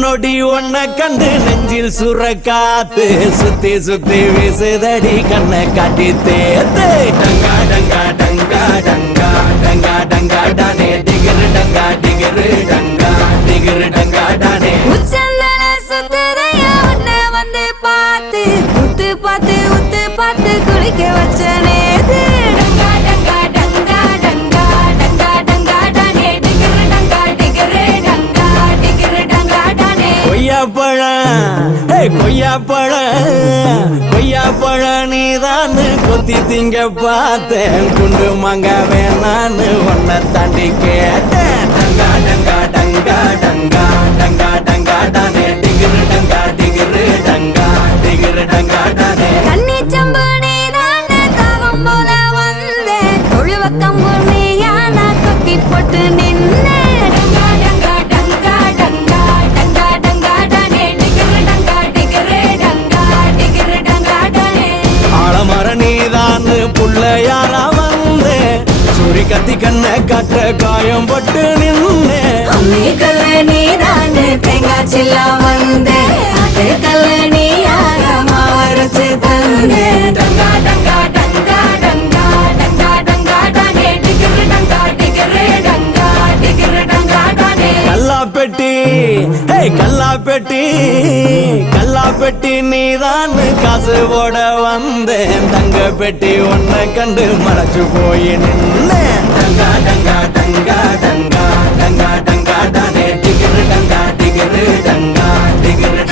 நொடி ஒன்ன கண்டு நெஞ்சில் சுரக்காத்து சுத்தி சுத்தி வீசுதடி கண்ணை காட்டி தேத்து டங்கா டங்கா டங்கா டங்கா டங்கா டங்கா டானே டிகிரு டங்கா டிகிரு டங்கா டிகிரு டங்கா டானே வந்து பார்த்து உத்து பார்த்து உத்து பார்த்து குளிக்க வச்ச நேது டங்கா டங்கா டங்கா டங்கா டங்கா டங்கா டானே டிகிரு டங்கா டிகிரு டங்கா டிகிரு டங்கா டானே கொய்யாப்பழம் நீதான் கொத்தி திங்க பார்த்தேன் குண்டு மாங்க வேணான்னு ஒன்ன தாண்டி கேட்டேன் டங்கா டங்கா டங்கா டங்கா டங்கா டங்கா டானே டிகிரு டங்கா டிகிரு டங்கா டிகிரு டங்கா டானே கண்ணி சம்பு நீதான் தாகம் போல வந்தேன் தொழுவ கம்பு நீயான கொக்கி போட்டு நின்னே டங்கா டங்கா டங்கா டங்கா டங்கா டங்கா டானே டிகிரு டங்கா டிகிரு டங்கா டிகிரு டங்கா டானே ஆலமர நீதான் புள்ளையாரா வந்தே சூரி கத்தி கண்ண காட்ட காயம் பட்டு நின்னே அம்மி கல்ல நீதான் தேங்காய் சில்லா வந்தே அது கல்ல நீயாக மாவரைச்சு தந்தே டங்கா டங்கா டங்கா டங்கா டங்கா டங்கா டானே டிகிரு டங்கா டிகிரு டங்கா டிகிரு டங்கா டானே கல்லாப்பெட்டி நீதான் காசு போட வந்தேன் தங்க பெட்டி ஒன்ன கண்டு மறைச்சு போய் நின்னேன் டங்கா டங்கா டங்கா டங்கா டங்கா டங்கா டானே டிகிரு டங்கா டிகிரு டங்கா டிகிரு